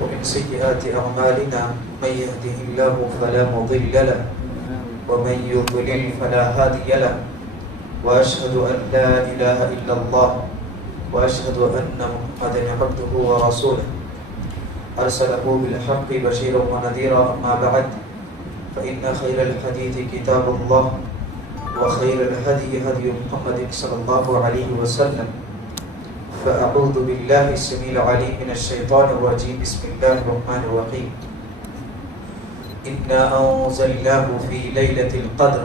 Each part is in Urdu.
ومن سيئات أعمالنا من يهده الله فلا مضل له ومن يضلل فلا هادي له وأشهد أن لا إله إلا الله وأشهد أن محمدا عبده ورسوله أرسله بالحق بشيرا ونذيرا أما بعد فإن خير الحديث كتاب الله وخير الهدي هدي محمد صلى الله عليه وسلم فأعوذ بالله السميع العليم من الشيطان الرجيم بسم الله الرحمن الرحيم إنا أنزلناه في ليلة القدر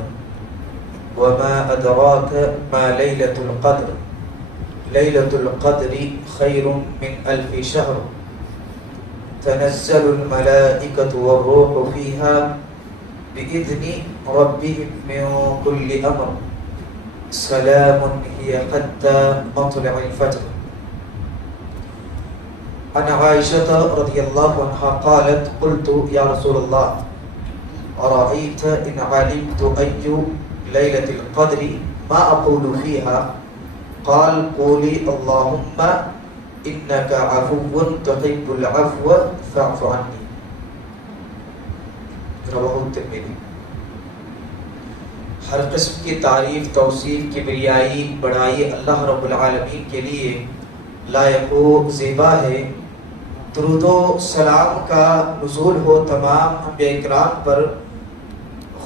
وما أدراك ما ليلة القدر ليلة القدر خير من 1000 شهر تنزل الملائكة والروح فيها بإذن ربهم من كل أمر سلام هي حتى مطلع الفجر. عن عائشة رضي الله عنها قالت قلت يا رسول الله أرأيت إن علمت أي ليلة القدر ما أقول فيها قال قولي اللهم إنك عفو تحب العفو فاعف عني. رواه الترمذی. ہر قسم کی تعریف، توصیف، کبریائی، بڑائی اللہ رب العالمین کے لیے لائق و زیبا ہے. درود و سلام کا نزول ہو تمام انبیاء کرام پر،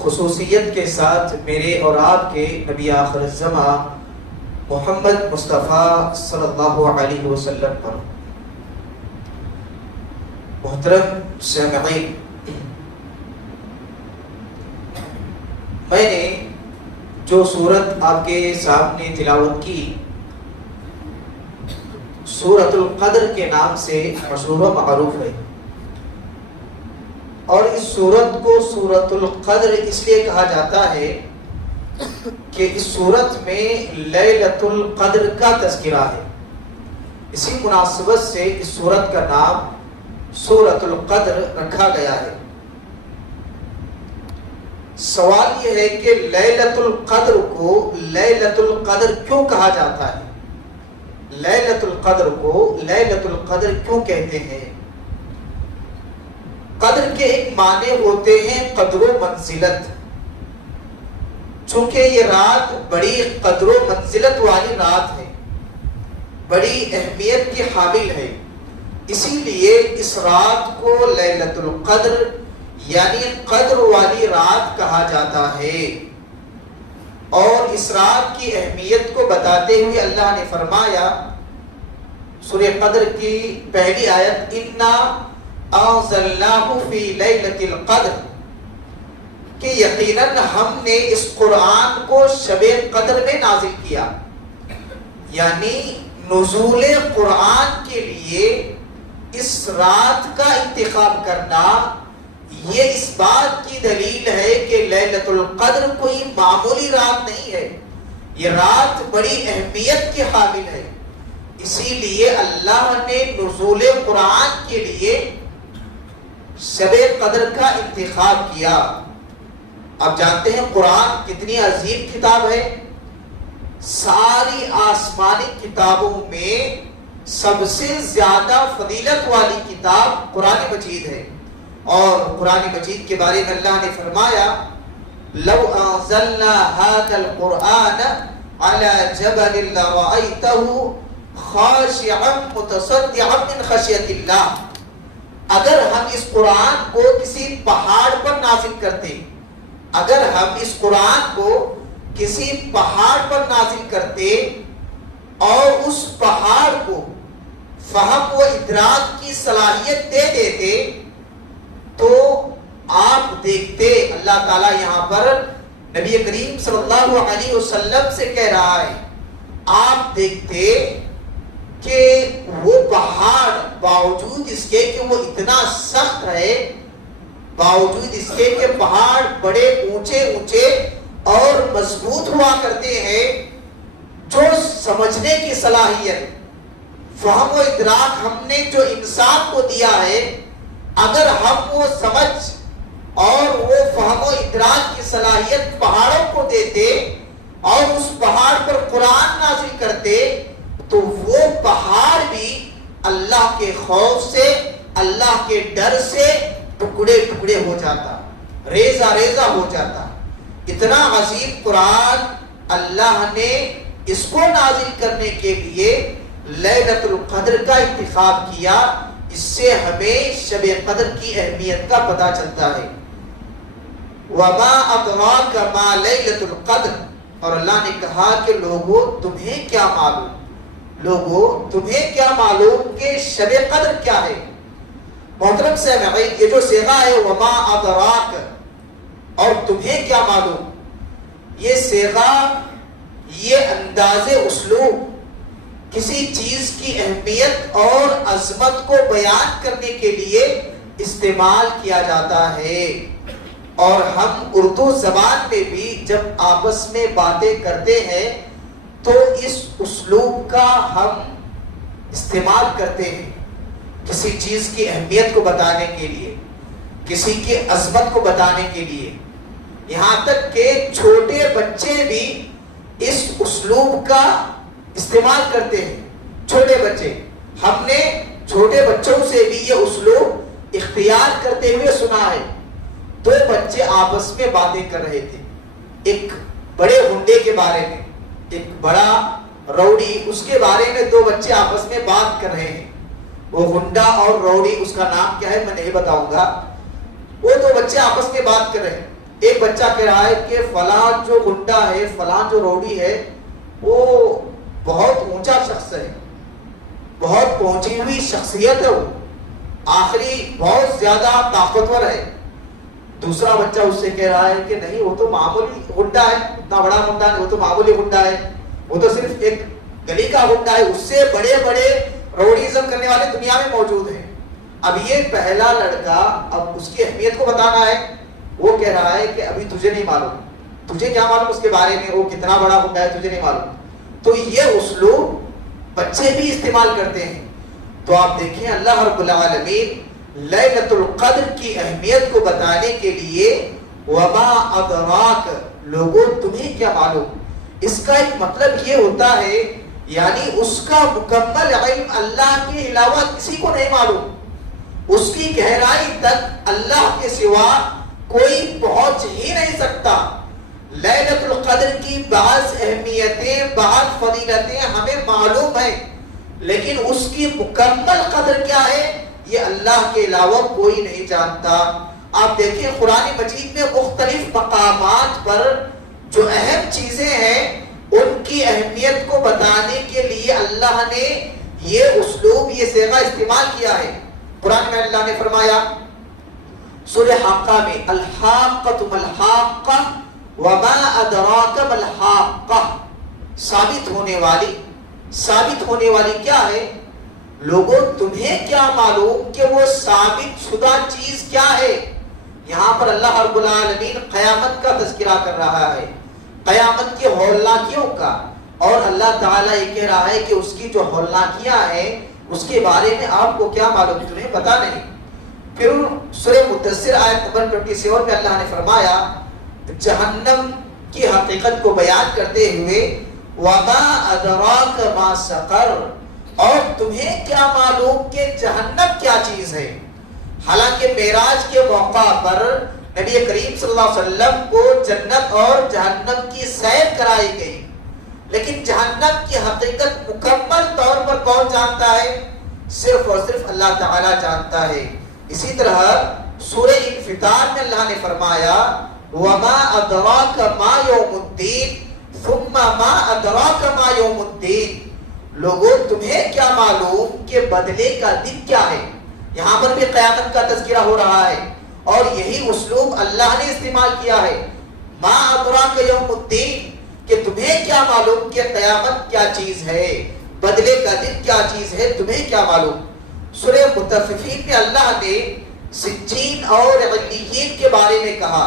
خصوصیت کے ساتھ میرے اور آپ کے نبی آخر الزماں محمد مصطفیٰ صلی اللہ علیہ وسلم پر. محترم سامعین، میں نے جو سورت آپ کے سامنے تلاوت کی سورۃ القدر کے نام سے مشہور و معروف ہے، اور اس سورت کو سورۃ القدر اس لیے کہا جاتا ہے کہ اس سورت میں لیلۃ القدر کا تذکرہ ہے. اسی مناسبت سے اس سورت کا نام سورۃ القدر رکھا گیا ہے. سوال یہ ہے کہ لیلۃ القدر کو لیلۃ القدر کیوں کہا جاتا ہے؟ لیلۃ القدر کو لیلۃ القدر کیوں کہتے ہیں؟ قدر کے ایک معنی ہوتے ہیں قدر و منزلت. چونکہ یہ رات بڑی قدر و منزلت والی رات ہے، بڑی اہمیت کی حامل ہے، اسی لیے اس رات کو لیلۃ القدر یعنی قدر والی رات کہا جاتا ہے. اور اس رات کی اہمیت کو بتاتے ہوئے اللہ نے فرمایا سورہ قدر کی پہلی آیت انا انزلناہ فی لیلۃ القدر، کہ یقیناً ہم نے اس قرآن کو شب قدر میں نازل کیا. یعنی نزول قرآن کے لیے اس رات کا انتخاب کرنا یہ اس بات کی دلیل ہے کہ لیلۃ القدر کوئی معمولی رات نہیں ہے، یہ رات بڑی اہمیت کی حامل ہے. اسی لیے اللہ نے نزول قرآن کے لیے شب قدر کا انتخاب کیا. اب جانتے ہیں قرآن کتنی عظیم کتاب ہے. ساری آسمانی کتابوں میں سب سے زیادہ فضیلت والی کتاب قرآن مجید ہے. اور قرآن مجید کے بارے میں اللہ نے فرمایا لو انزلنا هذا القرآن على جبل لرأيته خاشعا متصدعا من خشية الله. اگر ہم اس قرآن کو کسی پہاڑ پر نازل کرتے، اگر ہم اس قرآن کو کسی پہاڑ پر نازل کرتے اور اس پہاڑ کو فہم و ادراک کی صلاحیت دے دیتے تو آپ دیکھتے، اللہ تعالیٰ یہاں پر نبی کریم صلی اللہ علیہ وسلم سے کہہ رہا ہے، آپ دیکھتے کہ وہ پہاڑ باوجود اس کے کہ وہ اتنا سخت ہے، باوجود اس کے کہ پہاڑ بڑے اونچے اونچے اور مضبوط ہوا کرتے ہیں، جو سمجھنے کی صلاحیت، فہم و ادراک ہم نے جو انسان کو دیا ہے، اگر ہم وہ سمجھ اور وہ فہم و ادراک کی صلاحیت پہاڑوں کو دیتے اور اس پہاڑ پر قرآن نازل کرتے تو وہ پہاڑ بھی اللہ کے خوف سے اللہ کے ڈر سے ٹکڑے ٹکڑے ہو جاتا، ریزہ ریزہ ہو جاتا۔ اتنا عظیم قرآن اللہ نے اس کو نازل کرنے کے لیے لیلۃ القدر کا انتخاب کیا۔ اس سے ہمیں شب قدر کی اہمیت کا پتہ چلتا ہے۔ وما ادراک ما لیلۃ القدر، اور اللہ نے کہا کہ لوگوں تمہیں کیا معلوم، لوگوں تمہیں کیا معلوم کہ شب قدر کیا ہے۔ محترم سامعین، یہ جو صیغہ ہے وما ادراک اور تمہیں کیا معلوم، یہ صیغہ، یہ انداز اسلوب کسی چیز کی اہمیت اور عظمت کو بیان کرنے کے لیے استعمال کیا جاتا ہے۔ اور ہم اردو زبان میں بھی جب آپس میں باتیں کرتے ہیں تو اس اسلوب کا ہم استعمال کرتے ہیں کسی چیز کی اہمیت کو بتانے کے لیے، کسی کی عظمت کو بتانے کے لیے۔ یہاں تک کہ چھوٹے بچے بھی اس اسلوب کا استعمال کرتے ہیں۔ چھوٹے بچے، ہم نے چھوٹے بچوں سے بھی یہ اسلوب اختیار کرتے ہوئے سنا ہے۔ دو بچے آپس میں باتیں کر رہے تھے، ایک بڑے ہنڈے کے بارے میں، ایک بڑا روڑی، اس کے بارے میں دو بچے آپس میں بات کر رہے ہیں۔ وہ ہنڈا اور روڑی، اس کا نام کیا ہے میں نہیں بتاؤں گا، وہ دو بچے آپس میں بات کر رہے ہیں۔ ایک بچہ کہہ رہا ہے کہ فلاں جو ہنڈا ہے، فلاں جو روڑی ہے، وہ بہت اونچا شخص ہے، بہت پہنچی ہوئی شخصیت ہے، وہ آخری بہت زیادہ طاقتور ہے۔ دوسرا بچہ اس سے کہہ رہا ہے کہ نہیں، وہ تو معمولی ہنڈا ہے، اتنا بڑا ہنڈا نہیں، وہ تو معمولی ہنڈا ہے، وہ تو صرف ایک گلی کا ہنڈا ہے، اس سے بڑے بڑے روڑیزم کرنے والے دنیا میں موجود ہیں۔ اب یہ پہلا لڑکا اب اس کی اہمیت کو بتانا ہے، وہ کہہ رہا ہے کہ ابھی تجھے نہیں معلوم، تجھے کیا معلوم اس کے بارے میں، وہ کتنا بڑا ہنڈا ہے تجھے نہیں معلوم۔ تو یہ اسلوب بچے بھی استعمال کرتے ہیں۔ تو آپ دیکھیں اللہ رب العالمین لیلۃ القدر کی اہمیت کو بتانے کے لیے وما ادراک، لوگوں تمہیں کیا معلوم، اس کا ایک مطلب یہ ہوتا ہے یعنی اس کا مکمل علم اللہ کے علاوہ کسی کو نہیں معلوم، اس کی گہرائی تک اللہ کے سوا کوئی پہنچ ہی نہیں سکتا۔ لیلۃ القدر کی بعض اہمیتیں، بعض فضیلتیں ہمیں معلوم ہیں، لیکن اس کی مکمل قدر کیا ہے یہ اللہ کے علاوہ کوئی نہیں جانتا۔ آپ دیکھیں قرآن مجید میں مختلف مقامات پر جو اہم چیزیں ہیں ان کی اہمیت کو بتانے کے لیے اللہ نے یہ اسلوب، یہ صیغہ استعمال کیا ہے۔ قرآن میں اللہ نے فرمایا سورہ حاقہ میں الحاقۃ ما الحاقہ وما ادراک ما الحاقہ، ثابت ہونے والی کیا ہے، لوگوں تمہیں کیا معلوم کہ وہ ثابت شدہ چیز کیا ہے۔ یہاں پر اللہ رب العالمین قیامت کا تذکرہ کر رہا ہے، قیامت کی ہولناکیوں کا، اور اللہ تعالیٰ یہ کہہ رہا ہے کہ اس کی جو ہولناکیاں ہیں اس کے بارے میں آپ کو کیا معلوم، تمہیں پتا نہیں۔ پھر سورہ مدثر آیت نمبر 27 میں اللہ نے فرمایا جہنم کی حقیقت کو بیان کرتے ہوئے وما ادراک ما سقر، اور تمہیں کیا معلوم کہ جہنم کیا چیز ہے۔ حالانکہ معراج کے موقع پر نبی کریم صلی اللہ علیہ وسلم کو جنت اور جہنم کی سیر کرائی گئی، لیکن جہنم کی حقیقت مکمل طور پر کون جانتا ہے، صرف اور صرف اللہ تعالیٰ جانتا ہے۔ اسی طرح سورہ انفطار میں اللہ نے فرمایا وما ادراک ما یوم الدین ثم ما ادراک ما یوم الدین، لوگوں تمہیں کیا معلوم کہ بدلے کا دن کیا ہے۔ یہاں پر بھی قیامت کا تذکرہ ہو رہا ہے، اور یہی اسلوب اللہ نے استعمال کیا ہے، ما ادراک یوم الدین، کہ تمہیں کیا معلوم کہ قیامت کیا چیز ہے، بدلے کا دن کیا چیز ہے، تمہیں کیا معلوم۔ سورہ مطففین میں اللہ نے سجین اور علیین کے بارے میں کہا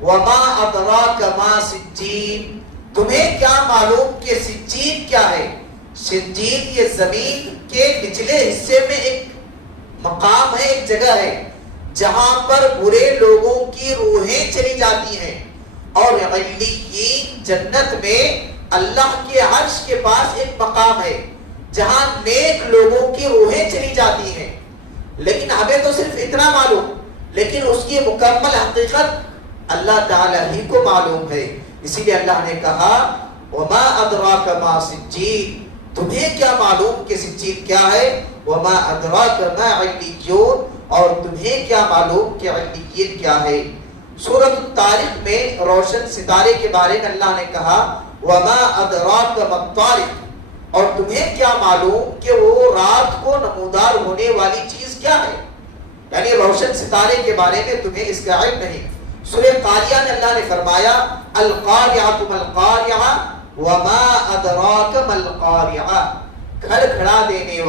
وما ادراک ما سجین، تمہیں کیا معلوم کہ سجین کیا ہے۔ سجین یہ زمین کے نچلے حصے میں ایک مقام ہے، ایک جگہ ہے جہاں پر برے لوگوں کی روحیں چلی جاتی ہیں، اور علیین جنت میں اللہ کے عرش کے پاس ایک مقام ہے جہاں نیک لوگوں کی روحیں چلی جاتی ہیں۔ لیکن ہمیں تو صرف اتنا معلوم، لیکن اس کی مکمل حقیقت اللہ تعالیٰ ہی کو معلوم ہے۔ اسی لیے اللہ نے کہا وما ادراک ما سجین، تمہیں کیا معلوم کہ سجین کیا ہے، وما ادراک ما علیون، اور تمہیں کیا معلوم کہ علیین کیا ہے۔ سورۃ الطارق میں روشن ستارے کے بارے میں اللہ نے کہا وما ادراک ما الطارق، اور تمہیں کیا معلوم کہ وہ رات کو نمودار ہونے والی چیز کیا ہے، یعنی روشن ستارے کے بارے میں تمہیں اس کا علم نہیں۔ سورہ قاریہ میں اللہ نے فرمایا القاریعۃ ما القاریعہ وما ادراک ما القاریعہ، کھڑکھڑا دینے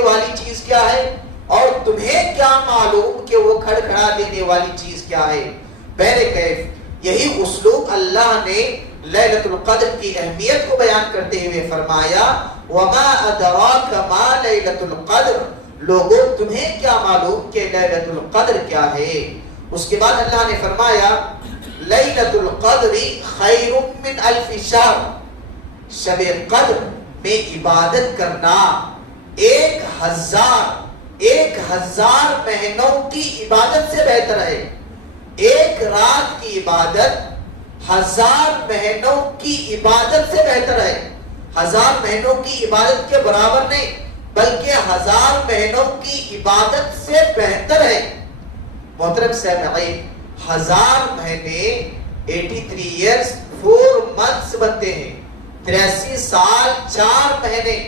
والی چیز کیا ہے، اور تمہیں کیا معلوم کہ وہ کھڑکھڑا دینے والی چیز کیا ہے۔ پہلے کیف یہی اسلوب اللہ نے لیلۃ القدر کی اہمیت کو بیان کرتے ہوئے فرمایا وما ادراک ما لیلۃ القدر، لوگوں تمہیں کیا معلوم کہ لیلۃ القدر کیا ہے۔ اس کے بعد اللہ نے فرمایا لیلۃ القدر خیر من الف شہر، شب قدر میں عبادت کرنا 1000 مہینوں کی عبادت سے بہتر ہے۔ ایک رات کی عبادت 1000 مہینوں کی عبادت سے بہتر ہے۔ 1000 مہینوں کی عبادت کے برابر نہیں بلکہ 1000 مہینوں کی عبادت سے بہتر ہے۔ محترم سامعین، 1000 مہینے 83 ایئرس 4 منتھس بنتے ہیں، 83 سال 4 مہینے۔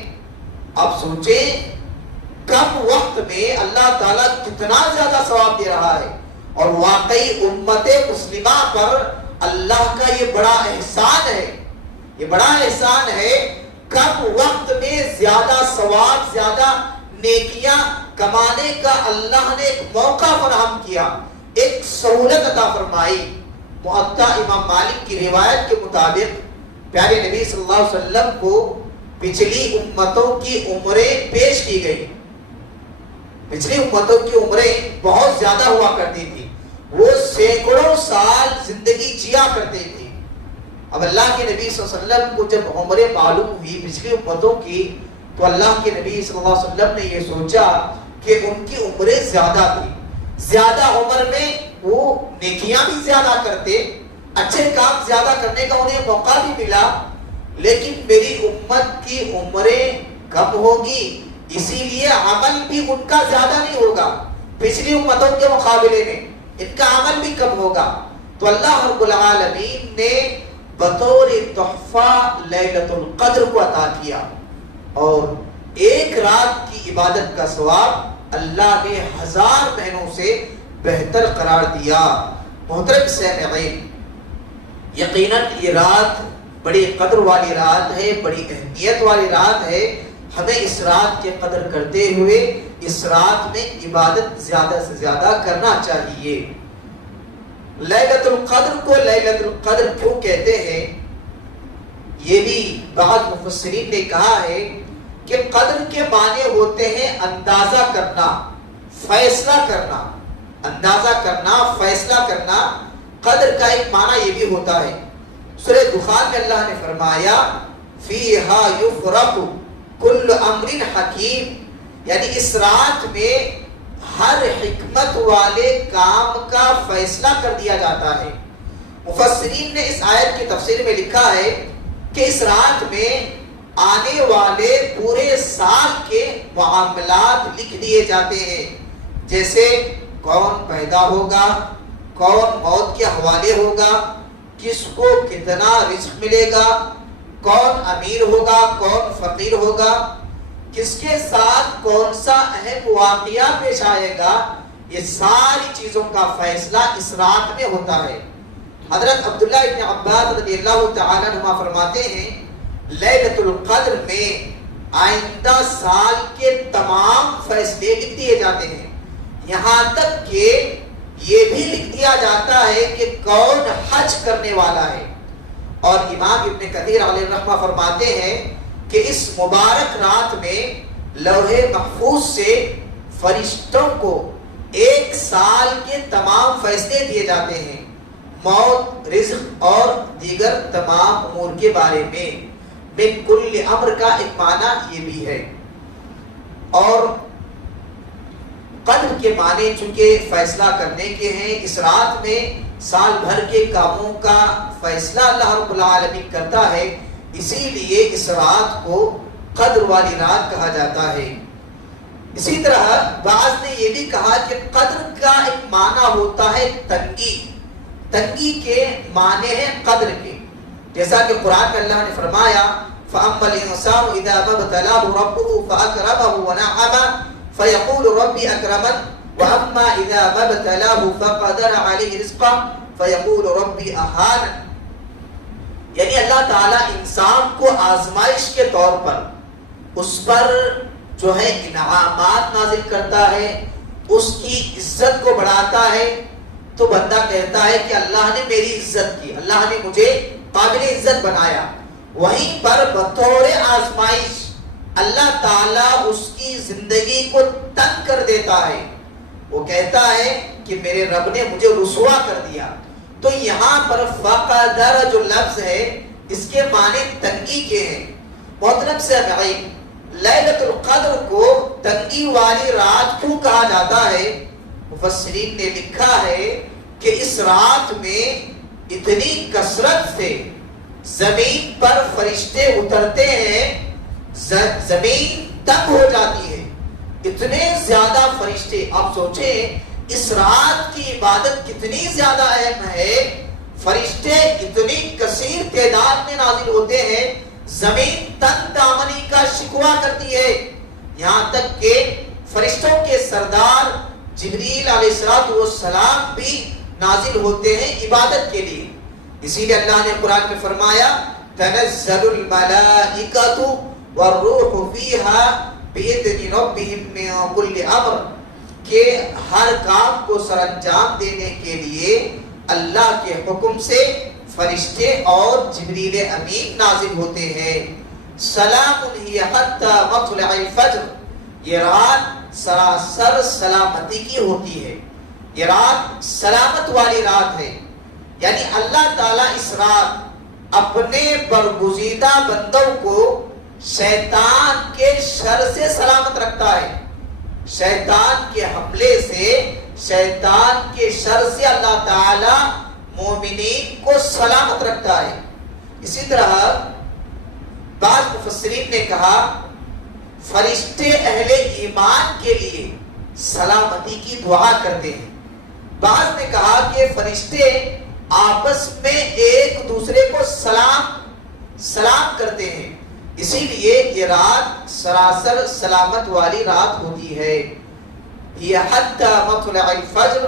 اب سوچیں کم وقت میں اللہ تعالیٰ کتنا زیادہ ثواب دے رہا ہے، اور واقعی امت مسلمہ پر اللہ کا یہ بڑا احسان ہے، کم وقت میں زیادہ ثواب، زیادہ نیکیاں کمانے کا اللہ نے ایک موقع فراہم کیا، ایک سہولت عطا فرمائی۔ موطا امام مالک کی روایت کے مطابق پیارے نبی صلی اللہ علیہ وسلم کو پچھلی امتوں کی عمریں پیش کی گئی۔ پچھلی امتوں کی عمریں بہت زیادہ ہوا کرتی تھی، وہ سینکڑوں سال زندگی جیا کرتے تھی۔ اب اللہ کے نبی صلی اللہ علیہ وسلم کو جب عمریں معلوم ہوئی پچھلی امتوں کی، تو اللہ کے نبی صلی اللہ علیہ وسلم نے یہ سوچا کہ ان کی عمریں زیادہ تھی، زیادہ عمر میں وہ نیکیاں بھی زیادہ کرتے، اچھے کام زیادہ کرنے کا انہیں موقع بھی ملا، لیکن میری امت کی عمریں کم ہوگی، اسی لیے عمل بھی ان کا زیادہ نہیں ہوگا پچھلی امتوں کے مقابلے میں، ان کا عمل بھی کم ہوگا۔ تو اللہ رب العالمین نے بطور تحفہ لیلۃ القدر کو عطا کیا، اور ایک رات کی عبادت کا ثواب اللہ نے 1000 مہینوں سے بہتر قرار دیا۔ محترم سامعین، یقیناً یہ رات بڑی قدر والی رات ہے، بڑی اہمیت والی رات ہے۔ ہمیں اس رات کے قدر کرتے ہوئے اس رات میں عبادت زیادہ سے زیادہ کرنا چاہیے۔ لیلۃ القدر کو لیلۃ القدر کیوں کہتے ہیں، یہ بھی بعض مفسرین نے کہا ہے کہ قدر کے معنی ہوتے ہیں اندازہ کرنا، فیصلہ کرنا، اندازہ کرنا، فیصلہ کرنا۔ قدر کا ایک معنی یہ بھی ہوتا ہے، سورہ دخان میں اللہ نے فرمایا فیہا یفرق کل امر حکیم، یعنی اس رات میں ہر حکمت والے کام کا فیصلہ کر دیا جاتا ہے۔ مفسرین نے اس آیت کی تفسیر میں لکھا ہے کہ اس رات میں آنے والے پورے سال کے معاملات لکھ دیے جاتے ہیں، جیسے کون پیدا ہوگا، کون موت کے حوالے ہوگا، کس کو کتنا رزق ملے گا، کون امیر ہوگا، کون فقیر ہوگا، کس کے ساتھ کون سا اہم واقعہ پیش آئے گا، یہ ساری چیزوں کا فیصلہ اس رات میں ہوتا ہے۔ حضرت عبداللہ ابن عباس رضی اللہ تعالیٰ عنہ فرماتے ہیں لیلۃ القدر میں آئندہ سال کے تمام فیصلے لکھ دیے جاتے ہیں، یہاں تک کہ یہ بھی لکھ دیا جاتا ہے کہ کون حج کرنے والا ہے۔ اور امام ابن کثیر علیہ الرحمہ فرماتے ہیں کہ اس مبارک رات میں لوح محفوظ سے فرشتوں کو 1 سال کے تمام فیصلے دیے جاتے ہیں، موت، رزق اور دیگر تمام امور کے بارے میں۔ من کل امر کا ایک معنی یہ بھی ہے۔ اور قدر کے معنی چونکہ فیصلہ کرنے کے ہیں، اس رات میں سال بھر کے کاموں کا فیصلہ اللہ رب العالمین کرتا ہے، اسی لیے اس رات کو قدر والی رات کہا جاتا ہے۔ اسی طرح بعض نے یہ بھی کہا کہ قدر کا ایک معنی ہوتا ہے تنگی، تنگی کے معنی ہیں قدر کے، جیسا کہ قرآن میں اللہ نے فرمایا فَأَمَّا الْإِنسَانُ إِذَا مَا ابْتَلَاهُ رَبُّهُ فَأَكْرَمَهُ وَنَعَّمَهُ فَيَقُولُ رَبِّي أَكْرَمَنِ وَأَمَّا إِذَا مَا ابْتَلَاهُ فَقَدَرَ عَلَيْهِ رِزْقَهُ فَيَقُولُ رَبِّي أَهَانَنِ، یعنی اللہ تعالیٰ انسان کو آزمائش کے طور پر اس پر جو ہے انعامات نازل کرتا ہے، اس کی عزت کو بڑھاتا ہے، تو بندہ کہتا ہے کہ اللہ نے میری عزت کی، اللہ نے مجھے قابل عزت بنایا۔ وہیں پر بطور آزمائش اللہ تعالیٰ اس کی زندگی کو تنگ کر دیتا ہے، وہ کہتا ہے کہ میرے رب نے مجھے رسوا کر دیا۔ تو یہاں پر فقدر جو لفظ ہے اس کے معنی تنگی کے ہیں۔ محترم سامعین، لیلۃ القدر کو تنگی والی رات کیوں کہا جاتا ہے؟ مفسرین نے لکھا ہے کہ اس رات میں اتنی کثرت سے زمین پر فرشتے اترتے ہیں، زمین تنگ ہو جاتی ہے، اتنے زیادہ فرشتے۔ آپ سوچیں اس رات کی عبادت کتنی زیادہ اہم ہے، فرشتے اتنی کثیر تعداد میں نازل ہوتے ہیں، زمین تنگ دامنی کا شکوہ کرتی ہے، یہاں تک کہ فرشتوں کے سردار جبریل علیہ السلام بھی نازل ہوتے ہیں عبادت کے لیے۔ اسی لیے اللہ نے قرآن میں فرمایا تنزل الملائکۃ والروح فیہا بإذن ربہم من کل امر، کہ ہر کام کو سر انجام دینے کے لیے اللہ کے حکم سے فرشتے اور جبریل امین نازل ہوتے ہیں۔ سلام ہی حتی مطلع الفجر، یہ رات سراسر سلامتی کی ہوتی ہے، یہ رات سلامت والی رات ہے، یعنی اللہ تعالیٰ اس رات اپنے برگزیدہ بندوں کو شیطان کے شر سے سلامت رکھتا ہے، شیطان کے حملے سے، شیطان کے شر سے اللہ تعالیٰ مومنین کو سلامت رکھتا ہے۔ اسی طرح بعض مفسرین نے کہا فرشتے اہل ایمان کے لیے سلامتی کی دعا کرتے ہیں، بعض نے کہا کہ فرشتے آپس میں ایک دوسرے کو سلام کرتے ہیں، اسی لیے یہ رات سراسر سلامت والی رات ہوتی ہے۔ یہ حتی مطلع الفجر،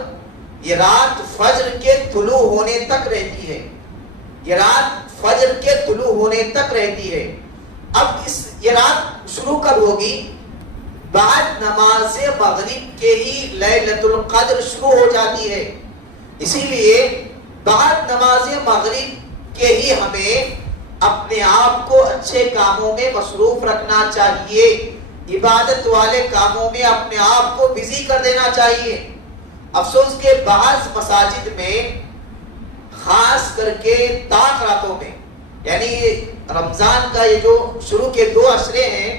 یہ رات فجر کے طلوع ہونے تک رہتی ہے، یہ رات فجر کے طلوع ہونے تک رہتی ہے۔ اب یہ رات شروع کب ہوگی؟ بعد نماز مغرب کے ہی لیلۃ القدر شروع ہو جاتی ہے، اسی لیے بعد نماز مغرب کے ہی ہمیں اپنے آپ کو اچھے کاموں میں مصروف رکھنا چاہیے، عبادت والے کاموں میں اپنے آپ کو بزی کر دینا چاہیے۔ افسوس کہ بعض مساجد میں خاص کر کے طاق راتوں میں، یعنی رمضان کا یہ جو شروع کے 2 عشرے ہیں،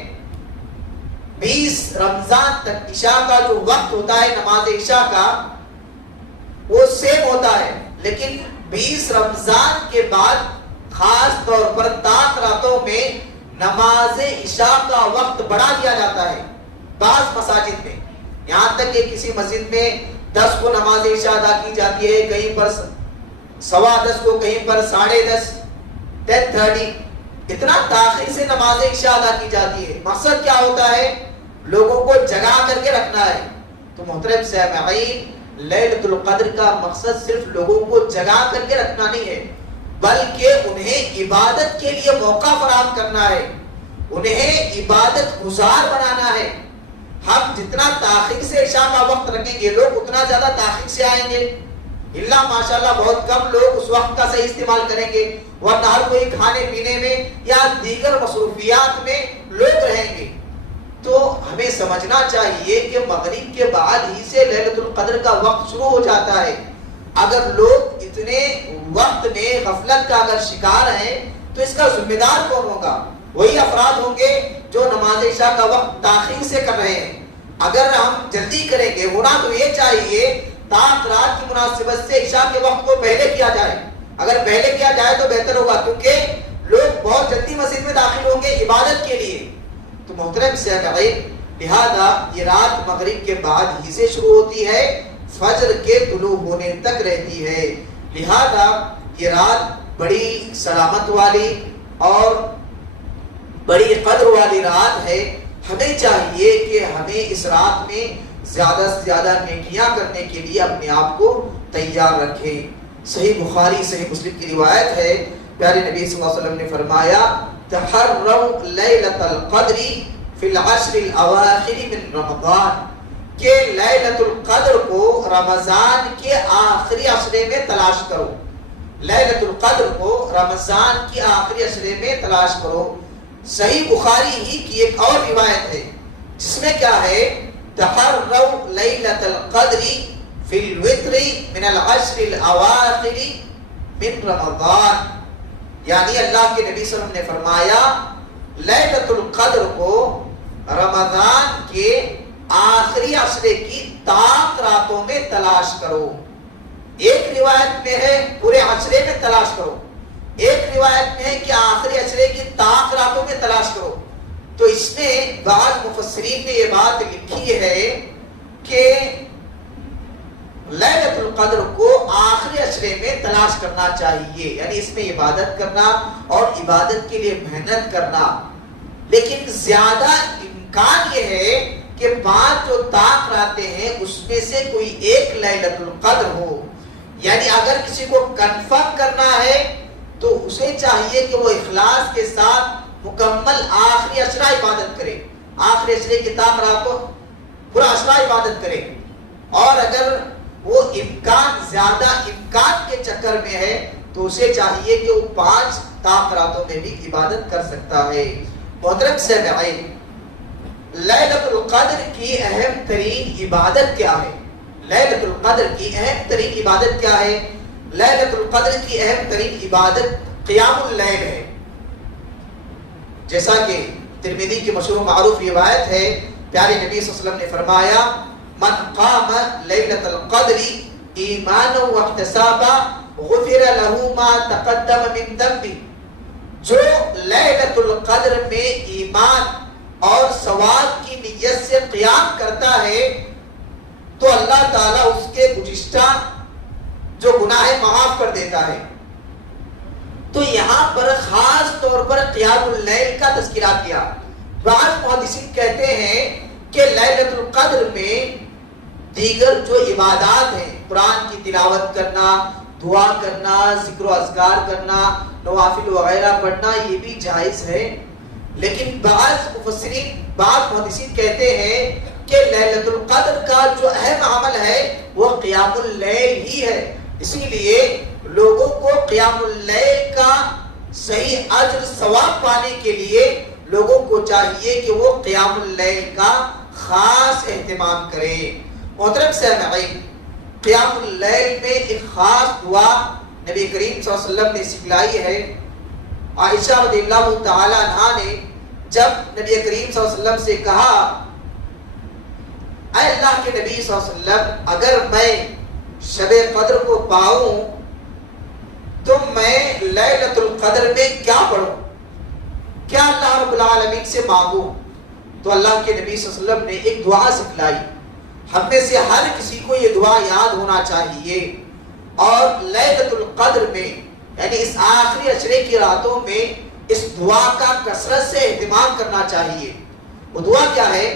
20 رمضان تک عشاء کا جو وقت ہوتا ہے نماز عشاء کا وہ سیم ہوتا ہے، لیکن 20 رمضان کے بعد خاص طور پر طاق راتوں میں نماز عشاء کا وقت بڑھا دیا جاتا ہے بعض مساجد میں، یہاں تک کہ کسی مسجد میں 10 کو نماز عشاء ادا کی جاتی ہے، کہیں پر 10:15 کو، کہیں پر 10:30، 10:30، اتنا تاخیر سے نماز عشاء ادا کی جاتی ہے۔ مقصد کیا ہوتا ہے؟ لوگوں کو جگا کر کے رکھنا ہے۔ تو محترم سامعین، لیلۃ القدر کا مقصد صرف لوگوں کو جگا کر کے رکھنا نہیں ہے، بلکہ انہیں عبادت کے لیے موقع فراہم کرنا ہے، انہیں عبادت گزار بنانا ہے۔ ہم جتنا تاخیر سے عشاء کا وقت رکھیں گے، لوگ اتنا زیادہ تاخیر سے آئیں گے، اللہ ماشاءاللہ بہت کم لوگ اس وقت کا صحیح استعمال کریں گے، ورنہ ہر کوئی کھانے پینے میں یا دیگر مصروفیات میں لوگ رہیں گے۔ تو ہمیں سمجھنا چاہیے کہ مغرب کے بعد ہی سے لیلۃ القدر کا وقت شروع ہو جاتا ہے۔ اگر لوگ اتنے وقت میں غفلت کا اگر شکار ہیں تو اس کا ذمہ دار کون ہوگا؟ وہی افراد ہوں گے جو نماز عشاء کا وقت تاخیر سے کر رہے ہیں۔ اگر ہم جلدی کریں گے، ہونا تو یہ چاہیے طاق رات کی مناسبت سے عشاء کے وقت کو پہلے کیا جائے. اگر پہلے کیا جائے تو بہتر ہوگا، کیونکہ لوگ بہت جلدی مسجد میں داخل ہوں گے عبادت کے لیے. تو محترم سامعین، لہذا یہ رات مغرب کے بعد ہی سے شروع ہوتی ہے، فجر کے طلوع ہونے تک رہتی ہے. لہذا یہ رات بڑی سلامت والی اور بڑی قدر والی رات ہے. ہمیں چاہیے کہ ہمیں اس رات میں زیادہ سے زیادہ نیکیاں کرنے کے لیے اپنے آپ کو تیار رکھیں. صحیح بخاری صحیح مسلم کی روایت ہے، پیارے نبی صلی اللہ علیہ وسلم نے فرمایا تحروا لیلۃ القدر فی العشر الاواخر من رمضان، کہ لیلۃ القدر کو رمضان کے آخری عشرے میں تلاش کرو. لیلۃ القدر کو رمضان کی آخری عشرے میں تلاش کرو. صحیح بخاری ہی کی ایک اور روایت ہے جس میں کیا ہے، تحروا لیلۃ القدر فی الوتر من العشر الاواخر من رمضان، یعنی اللہ کے نبی صلی اللہ علیہ وسلم نے فرمایا لیلۃ القدر کو رمضان کے آخری عشرے کی طاق راتوں میں تلاش کرو. ایک روایت میں ہے پورے عشرے میں تلاش کرو، ایک روایت میں ہے کہ آخری عشرے کی طاق راتوں میں تلاش کرو. تو اس میں بعض مفسرین نے یہ بات لکھی ہے کہ لیلۃ القدر کو آخری عشرے میں تلاش کرنا چاہیے، یعنی اس میں عبادت کرنا اور عبادت کے لیے محنت کرنا. لیکن زیادہ امکان یہ ہے کہ 5 جو طاق راتیں ہیں اس میں سے کوئی ایک لیلۃ القدر ہو. یعنی اگر کسی کو کنفرم کرنا ہے تو اسے چاہیے کہ وہ اخلاص کے ساتھ مکمل آخری عشرہ عبادت کرے، آخری عشرے کی طاق راتوں پورا عشرہ عبادت کرے. اور اگر وہ زیادہ امکان کے چکر میں ہے تو اسے چاہیے کہ وہ 5 طاق راتوں میں بھی عبادت کر سکتا ہے. محترم سامعین، لیلۃ القدر کی اہم ترین عبادت کیا ہے؟ لیلۃ القدر کی اہم ترین عبادت کیا ہے؟ لیلۃ القدر کی اہم ترین عبادت قیام اللیل ہے. جیسا کہ ترمذی کی مشہور و معروف روایت ہے، پیارے نبی صلی اللہ علیہ وسلم نے فرمایا من قام لیلۃ القدر ایمانا واحتسابا غفر له ما تقدم من ذنبه، جو لیلۃ القدر میں ایمان اور ثواب کی نیت سے قیام کرتا ہے تو اللہ تعالیٰ اس کے گزشتہ جو گناہ معاف کر دیتا ہے. تو یہاں پر خاص طور پر قیام اللیل کا تذکرہ کیا. بعض محدثین کہتے ہیں کہ لیلۃ القدر میں دیگر جو عبادات ہیں، قرآن کی تلاوت کرنا، دعا کرنا، ذکر و اذکار کرنا، نوافل وغیرہ پڑھنا، یہ بھی جائز ہے. لیکن بعض محدثین کہتے ہیں کہ لیلۃ القدر کا جو اہم عمل ہے وہ قیام اللیل ہی ہے. اسی لیے لوگوں کو قیام اللیل کا صحیح اجر ثواب پانے کے لیے لوگوں کو چاہیے کہ وہ قیام اللیل کا خاص اہتمام کریں. محترم سامعین، قیام اللیل میں ایک خاص دعا نبی کریم صلی اللہ علیہ وسلم نے سکھلائی ہے. عائشہ رضی اللہ تعالی عنہا نے جب نبی کریم صلی اللہ علیہ وسلم سے کہا اے اللہ کے نبی صلی اللہ علیہ وسلم، اگر میں شب قدر کو پاؤں تو میں لیلۃ القدر میں کیا پڑھوں، کیا اللہ رب العالمین سے مانگوں؟ تو اللہ کے نبی صلی اللہ علیہ وسلم نے ایک دعا سکھلائی. ہم میں سے ہر کسی کو یہ دعا یاد ہونا چاہیے، اور لیلۃ القدر میں یعنی اس آخری عشرے کی راتوں میں اس دعا کا کثرت سے اہتمام کرنا چاہیے. وہ دعا کیا ہے؟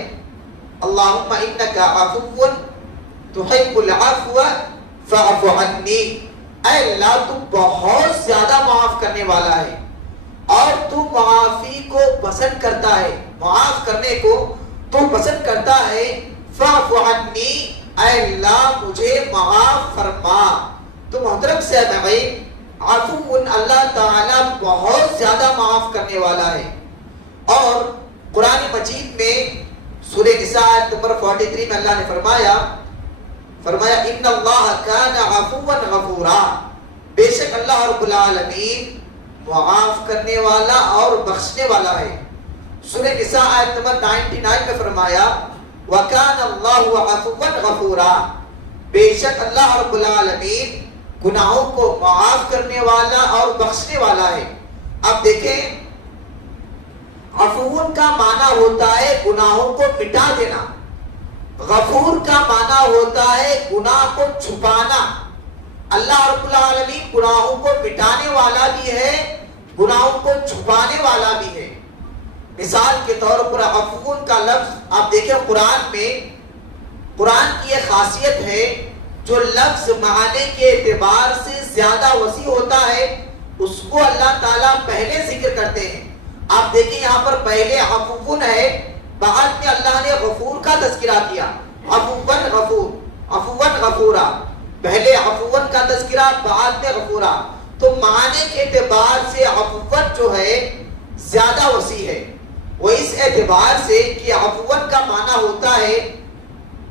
اللہم انک عفو تحب العفو فاعف عنی. اے اللہ، تو بہت زیادہ معاف کرنے والا ہے اور تو معافی کو پسند کرتا ہے، معاف کرنے کو تو پسند کرتا ہے. فاعف عنی، اے اللہ مجھے معاف فرما. تو محترم سامعین، عفو اللہ تعالیٰ بہت زیادہ معاف کرنے والا ہے. اور قرآن مجید میں سورہ نساء آیت نمبر 43 میں اللہ نے فرمایا ان اللہ کان عفوا غفورا، بے شک اللہ رب العالمین معاف کرنے والا اور بخشنے والا ہے. سورہ نساء آیت نمبر 99 میں فرمایا وَكَانَ اللَّهُ عَفُوًّا غَفُورًا، بے شک اللہ رب العالمین گناہوں کو معاف کرنے والا اور بخشنے والا ہے۔ اب دیکھیں، عفون کا معنی ہوتا ہے گناہوں کو مٹا دینا، غفور کا معنی ہوتا ہے گناہ کو چھپانا۔ اللہ رب العالمین گناہوں کو مٹانے والا بھی ہے، گناہوں کو چھپانے والا بھی ہے۔ مثال کے طور پر عفون کا لفظ آپ دیکھیں قرآن میں، قرآن کی یہ خاصیت ہے جو لفظ معنی کے اعتبار سے زیادہ وسیع ہوتا ہے اس کو اللہ تعالیٰ پہلے ذکر کرتے ہیں۔ آپ دیکھیں یہاں پر پہلے عفون ہے، بعد میں اللہ نے غفور کا تذکرہ کیا، عفون غفور، عفون غفورا، پہلے عفون کا تذکرہ بعد میں غفورا۔ تو معنی کے اعتبار سے عفون جو ہے زیادہ وسیع ہے، وہ اس اعتبار سے کہ عفون کا معنی ہوتا ہے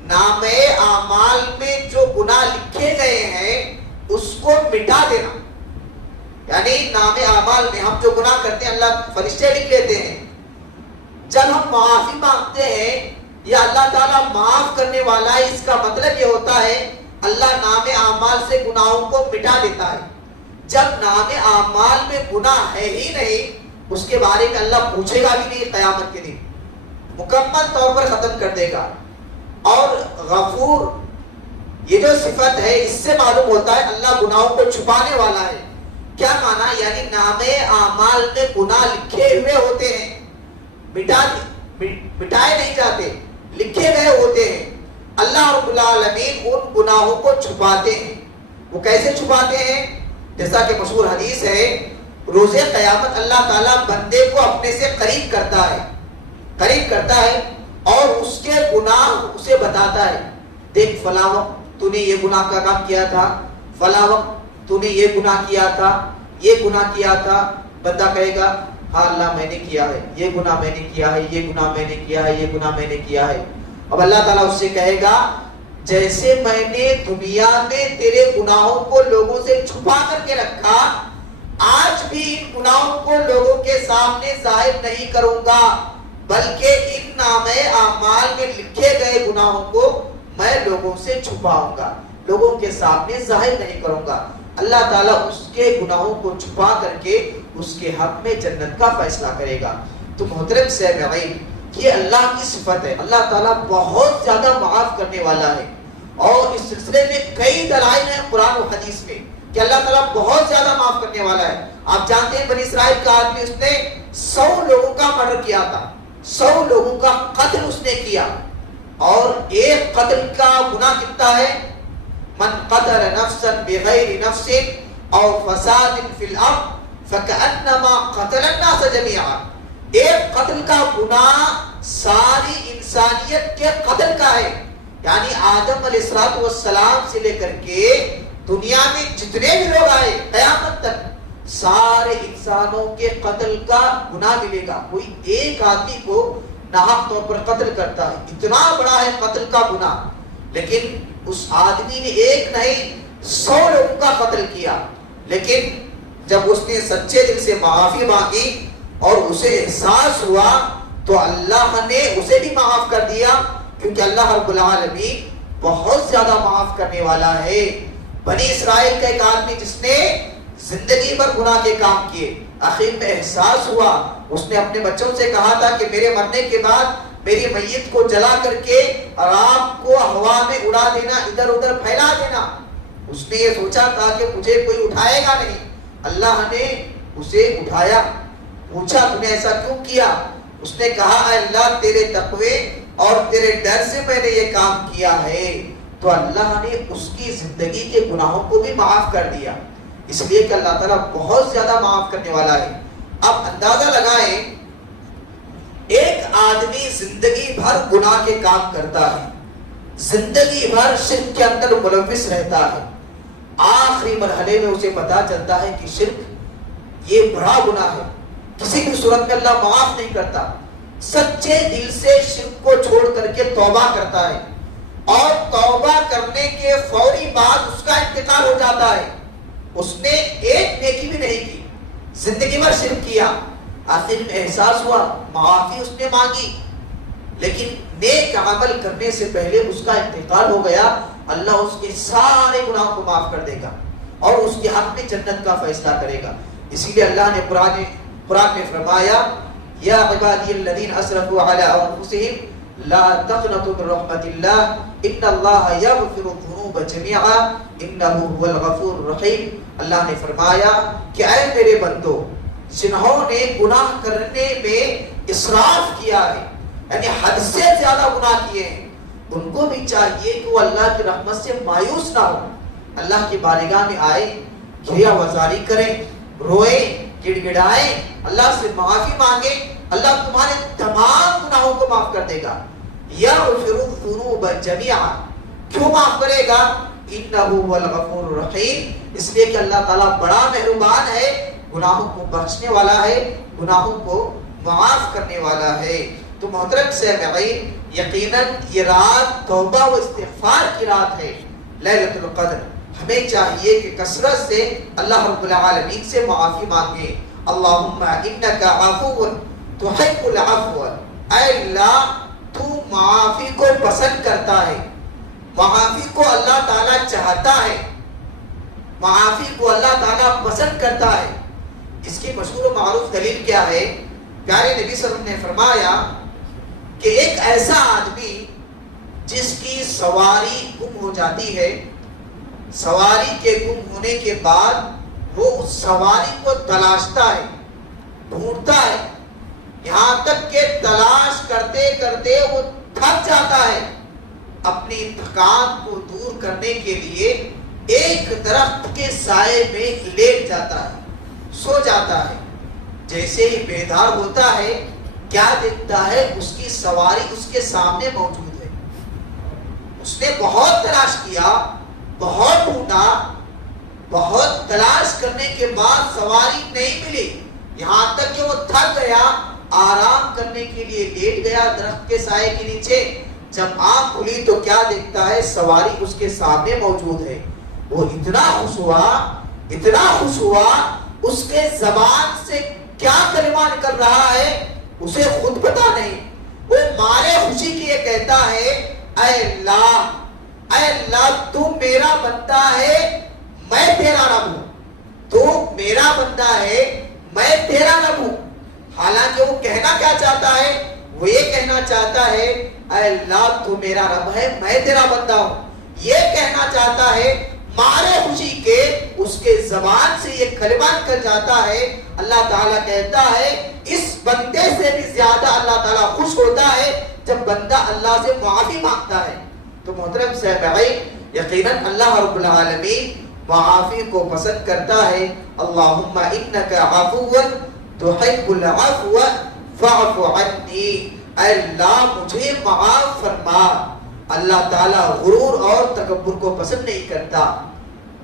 نامہ اعمال میں جو گناہ لکھے گئے ہیں اس کو مٹا دینا۔ یعنی نامہ اعمال میں ہم جو گناہ کرتے ہیں اللہ فرشتے لکھ لیتے ہیں، جب ہم معافی مانگتے ہیں یا اللہ تعالیٰ معاف کرنے والا ہے، اس کا مطلب یہ ہوتا ہے اللہ نامہ اعمال سے گناہوں کو مٹا دیتا ہے۔ جب نامہ اعمال میں گناہ ہے ہی نہیں، اس کے بارے میں اللہ پوچھے گا بھی نہیں، قیامت کے دن مکمل طور پر ختم کر دے گا۔ اور غفور یہ جو صفت ہے اس سے معلوم ہوتا ہے اللہ گناہوں کو چھپانے والا ہے۔ کیا معنی؟ یعنی نامہ اعمال میں گناہ لکھے ہوئے ہوتے ہیں، مٹائے نہیں جاتے، لکھے گئے ہوتے ہیں۔ اللہ رب العالمین ان گناہوں کو چھپاتے ہیں۔ وہ کیسے چھپاتے ہیں؟ جیسا کہ مشہور حدیث ہے، روز قیامت اللہ تعالیٰ بندے کو اپنے سے قریب کرتا ہے، قریب کرتا ہے اور اس کے گناہ اسے بتاتا ہے، دیکھ فلاں وقت تو نے یہ گناہ کا کام کیا تھا، فلاں وقت تو نے یہ گناہ کیا تھا، یہ گناہ کیا تھا۔ بندہ کہے گا ہاں اللہ میں نے کیا ہے، یہ گناہ میں نے کیا ہے، یہ گناہ میں نے کیا ہے، یہ گناہ میں نے کیا ہے۔ اب اللہ تعالیٰ اس سے کہے گا جیسے میں نے دنیا میں تیرے گناہوں کو لوگوں سے چھپا کر کے رکھا، آج بھی ان گناہوں کو لوگوں کے سامنے ظاہر نہیں کروں گا، بلکہ ان نامہ اعمال میں لکھے گئے گناہوں کو میں لوگوں سے چھپاؤں گا، لوگوں کے سامنے ظاہر نہیں کروں گا۔ اللہ تعالیٰ اس کے گناہوں کو چھپا کر کے اس کے حق میں جنت کا فیصلہ کرے گا۔ تو محترم سامعین، یہ اللہ کی صفت ہے، اللہ تعالیٰ بہت زیادہ معاف کرنے والا ہے، اور اس سلسلے میں کئی دلائل ہیں قرآن و حدیث میں کہ اللہ تعالیٰ بہت زیادہ معاف کرنے والا ہے۔ آپ جانتے ہیں بنی اسرائیل کا آدمی، اس نے 100 لوگوں کا مرڈر کیا تھا، 100 لوگوں کا قتل اس نے کیا، اور ایک قتل کا گناہ کتنا ہے؟ من قتل نفسا بغیر نفس او فساد فی الارض فکأنما قتل الناس جميعا۔ ایک قتل کا گناہ ساری انسانیت کے قتل کا ہے، یعنی آدم علیہ السلام سے لے کر کے دنیا میں جتنے بھی لوگ آئے قیامت تک سارے انسانوں کے قتل کا گناہ ملے گا۔ کوئی ایک آدمی کو ناحق طور پر قتل کرتا ہے، اتنا بڑا ہے قتل کا گناہ، لیکن اس آدمی نے ایک نہیں 100 لوگوں کا قتل کیا۔ لیکن جب اس نے سچے دل سے معافی مانگی اور اسے احساس ہوا تو اللہ نے اسے بھی معاف کر دیا، کیونکہ اللہ رب العالمین بہت زیادہ معاف کرنے والا ہے۔ بنی اسرائیل کا ایک آدمی جس نے زندگی بھر گناہ کے کام کیے، آخر میں احساس ہوا، اس نے اپنے بچوں سے کہا تھا کہ میرے مرنے کے بعد میری میت کو جلا کر کے رات کو ہوا میں اڑا دینا، ادھر ادھر پھیلا دینا۔ اس نے یہ سوچا تھا کہ مجھے کوئی اٹھائے گا نہیں، اللہ نے اسے اٹھایا۔ پوچھا تم نے ایسا کیوں کیا؟ اس نے کہا اے اللہ تیرے تقوی اور تیرے ڈر سے میں نے یہ کام کیا ہے۔ تو اللہ نے اس کی زندگی کے گناہوں کو بھی معاف کر دیا، اس لیے کہ اللہ تعالیٰ بہت زیادہ معاف کرنے والا ہے۔ اب اندازہ لگائیں، ایک آدمی زندگی بھر گناہ کے کام کرتا ہے، زندگی بھر شرک کے اندر ملوث رہتا ہے، آخری مرحلے میں اسے پتا چلتا ہے کہ شرک یہ بڑا گناہ ہے، کسی بھی صورت میں اللہ معاف نہیں کرتا۔ سچے دل سے شرک کو چھوڑ کر کے توبہ کرتا ہے، اور توبہ کرنے کے فوری بعد اس کا انتقال ہو جاتا ہے۔ اس نے ایک نیکی بھی نہیں کی، زندگی بھر شرک کیا، آخر میں احساس ہوا، معافی اس نے مانگی، لیکن نیک عمل کرنے سے پہلے اس کا انتقال ہو گیا، اللہ اس کے سارے گناہوں کو معاف کر دے گا اور اس کے حق میں جنت کا فیصلہ کرے گا۔ اسی لیے اللہ نے قرآن میں فرمایا یا عبادی الذین اسرفوا علی انفسہم لا تقنطوا من رحمت اللہ ان اللہ یغفر الذنوب جميعا انہ هو الغفور الرحیم۔ اللہ نے فرمایا کہ اے میرے بندو جنہوں نے گناہ کرنے میں اسراف کیا ہے، یعنی حد سے زیادہ گناہ کیے ہیں، ان کو بھی چاہیے کہ وہ اللہ کی رحمت سے مایوس نہ ہو، اللہ کی بارگاہ میں آئے، گریہ وزاری کریں، روئیں، گڑ گڑائیں، اللہ سے معافی مانگے، اللہ تمہارے تمام گناہوں کو معاف کر دے گا۔ یغفر الذنوب جميعا، کیوں معاف کرے گا؟ انہ هو الغفور الرحیم، اس لیے کہ اللہ تعالیٰ بڑا مہربان ہے، گناہوں کو بخشنے والا ہے، گناہوں کو معاف کرنے والا ہے۔ تو محترم سامعین، یقیناً یہ رات توبہ و استغفار کی رات ہے، لیلۃ القدر۔ ہمیں چاہیے کہ کثرت سے اللہ رب العالمین سے معافی مانگیں۔ اللہم انک عفو تحب العفو، اے اللہ تو معافی کو پسند کرتا ہے، معافی کو اللہ تعالیٰ چاہتا ہے، معافی کو اللہ تعالیٰ پسند کرتا ہے۔ اس کی مشہور و معروف دلیل کیا ہے؟ پیارے نبی صلی اللہ علیہ وسلم نے فرمایا کہ ایک ایسا آدمی جس کی سواری گم ہو جاتی ہے، سواری کے گم ہونے کے بعد وہ اس سواری کو تلاشتا ہے، ڈھونڈتا ہے، یہاں تک کہ تلاش کرتے کرتے وہ تھک جاتا ہے، اپنی تھکان کو دور کرنے کے لیے ایک درخت کے سائے میں لیٹ جاتا ہے، سو جاتا ہے۔ جیسے ہی بیدار ہوتا ہے کیا دیکھتا ہے؟ اس کی سواری اس کے سامنے موجود ہے۔ اس نے بہت تلاش کیا، بہت ڈھونڈا، بہت تلاش کرنے کے بعد سواری نہیں ملی، یہاں تک کہ وہ تھک گیا، آرام کرنے کے لیے لیٹ گیا درخت کے سائے کے نیچے۔ جب آنکھ کھلی تو کیا دیکھتا ہے؟ سواری اس کے سامنے موجود ہے۔ وہ اتنا خوش ہوا، اتنا خوش ہوا، اس کے زبان سے کیا کلمہ نکل رہا ہے اسے خود پتا نہیں، وہ مارے خوشی کی یہ کہتا ہے اے اللہ تو میرا بندہ ہے، میں تیرا رب ہوں، تو میرا بندہ ہے، میں تیرا رب ہوں۔ حالانکہ وہ کہنا کیا چاہتا ہے؟ وہ یہ کہنا چاہتا ہے اے اللہ تو میرا رب ہے، میں تیرا بندہ ہوں، یہ کہنا چاہتا ہے۔ مارے خوشی کے اس کے زبان سے یہ کلمہ نکل جاتا ہے۔ اللہ تعالیٰ کہتا ہے اس بندے سے بھی زیادہ اللہ تعالیٰ خوش ہوتا ہے جب بندہ اللہ سے معافی مانگتا ہے۔ تو محترم سامعین، یقیناً اللہ رب العالمین معافی کو پسند کرتا ہے۔ اللہم انک عفو تحب العفو فاعف عنی، اے اللہ مجھے معاف فرما۔ اللہ تعالیٰ غرور اور تکبر کو پسند نہیں کرتا۔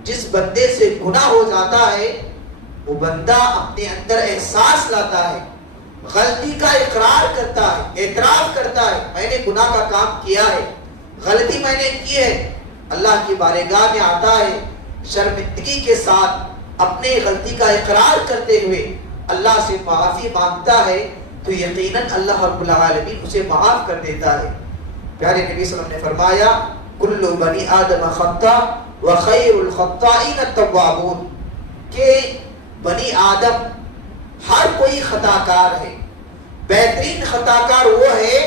جس بندے سے گناہ ہو جاتا ہے وہ بندہ اپنے اندر احساس لاتا ہے، غلطی کا اقرار کرتا ہے، اعتراف کرتا ہے، میں نے گناہ کا کام کیا ہے، غلطی میں نے کی ہے، اللہ کی بارگاہ میں آتا ہے، شرمندگی کے ساتھ اپنے غلطی کا اقرار کرتے ہوئے اللہ سے معافی مانگتا ہے، تو یقیناً اللہ رب العالمین اسے معاف کر دیتا ہے۔ پیارے نبی صلی اللہ علیہ وسلم نے فرمایا کل بنی آدم خطا وخیر الخطائین التوابون، کہ بنی آدم ہر کوئی خطا کار ہے، بہترین خطا کار وہ ہے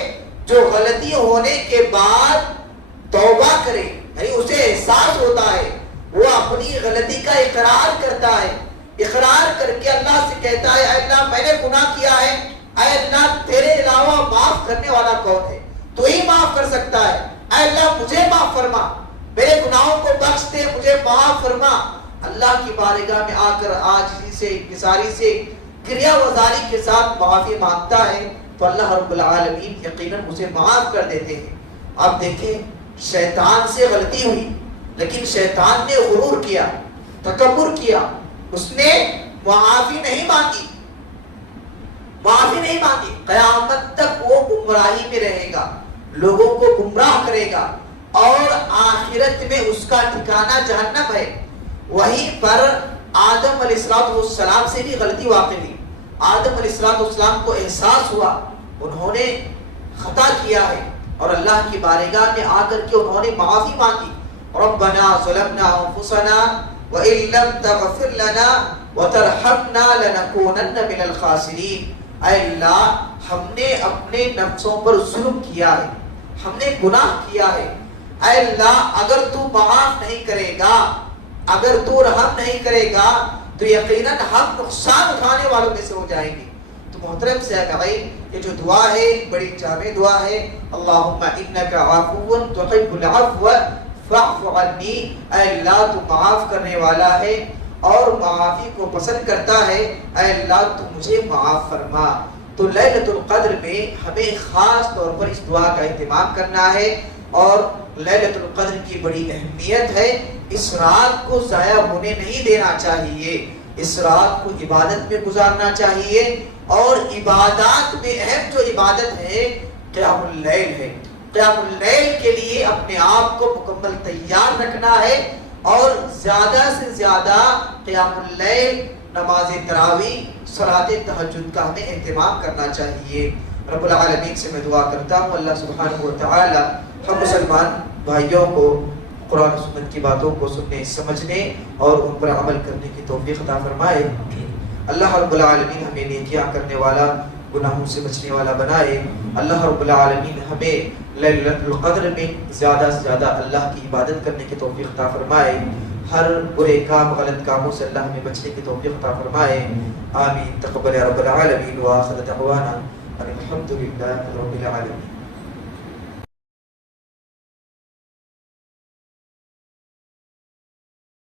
جو غلطی ہونے کے بعد توبہ کرے، یعنی اسے احساس ہوتا ہے، وہ اپنی غلطی کا اقرار کرتا ہے، اقرار کر کے اللہ سے کہتا ہے اے اللہ میں نے گناہ کیا ہے، اے اللہ تیرے علاوہ معاف کرنے والا کون ہے، تو ہی معاف کر سکتا ہے، اے اللہ مجھے معاف فرما، میرے گناہوں کو بخش دے، مجھے معاف فرما۔ اللہ کی بارگاہ میں آ کر عاجزی سے، انکساری سے، گریہ وزاری کے ساتھ معافی مانگتا ہے تو اللہ رب العالمین یقیناً اسے معاف کر دیتے ہیں۔ آپ دیکھیں شیطان سے غلطی ہوئی لیکن شیطان نے غرور کیا، تکبر کیا، اس نے معافی نہیں مانگی، معافی نہیں مانگی، قیامت تک وہ گمراہی میں رہے گا، لوگوں کو گمراہ کرے گا اور آخرت میں اس کا ٹھکانہ جہنم ہے۔ وہیں پر آدم علیہ السلام سے بھی غلطی واقع ہوئی، آدم علیہ السلام کو احساس ہوا، انہوں نے خطا کیا ہے اور اللہ کی بارگاہ میں آ کر کے انہوں نے معافی مانگی. ربنا ظلمنا انفسنا وان لم تغفر لنا وترحمنا لنكونن من الخاسرین. اے اللہ ہم نے اپنے نفسوں پر ظلم کیا ہے, ہم نے گناہ کیا ہے. اے اللہ اگر تو معاف نہیں کرے گا, اگر تو رحم نہیں کرے گا تو یقیناً ہم نقصان اٹھانے والوں میں سے ہو جائیں گے. تو محترم صاحبین, یہ جو دعا ہے بڑی جامع دعا ہے. اللہم انک عفو تحب العفو فاعف عنی. اے اللہ تو معاف کرنے والا ہے اور معافی کو پسند کرتا ہے, اے اللہ تو مجھے معاف فرما. تو لیلۃ القدر میں ہمیں خاص طور پر اس دعا کا اہتمام کرنا ہے, اور لیلۃ القدر کی بڑی اہمیت ہے. اس رات کو ضائع ہونے نہیں دینا چاہیے, اس رات کو عبادت میں گزارنا چاہیے. اور عبادات میں اہم جو عبادت ہے قیام اللیل ہے. قیام اللیل کے لیے اپنے آپ کو مکمل تیار رکھنا ہے, اور زیادہ سے زیادہ قیام اللیل, نماز تراویح, صلاۃ تہجد کا ہمیں اہتمام کرنا چاہیے. رب العالمین سے میں دعا کرتا ہوں اللہ سبحانہ و تعالی ہم مسلمان بھائیوں کو قرآن و سنت کی باتوں کو سننے, سمجھنے اور ان پر عمل کرنے کی توفیق عطا فرمائے. اللہ رب العالمین ہمیں نیکیاں کرنے والا, گناہوں سے بچنے والا بنائے. اللہ رب العالمین ہمیں لیلۃ القدر میں زیادہ سے زیادہ اللہ کی عبادت کرنے کی توفیق عطا فرمائے. ہر برے کام, غلط کاموں سے اللہ ہمیں بچنے کی توفیق عطا فرمائے. آمین. تقبل یا رب العالمین. وآخر دعوانا الحمد للہ رب العالمین.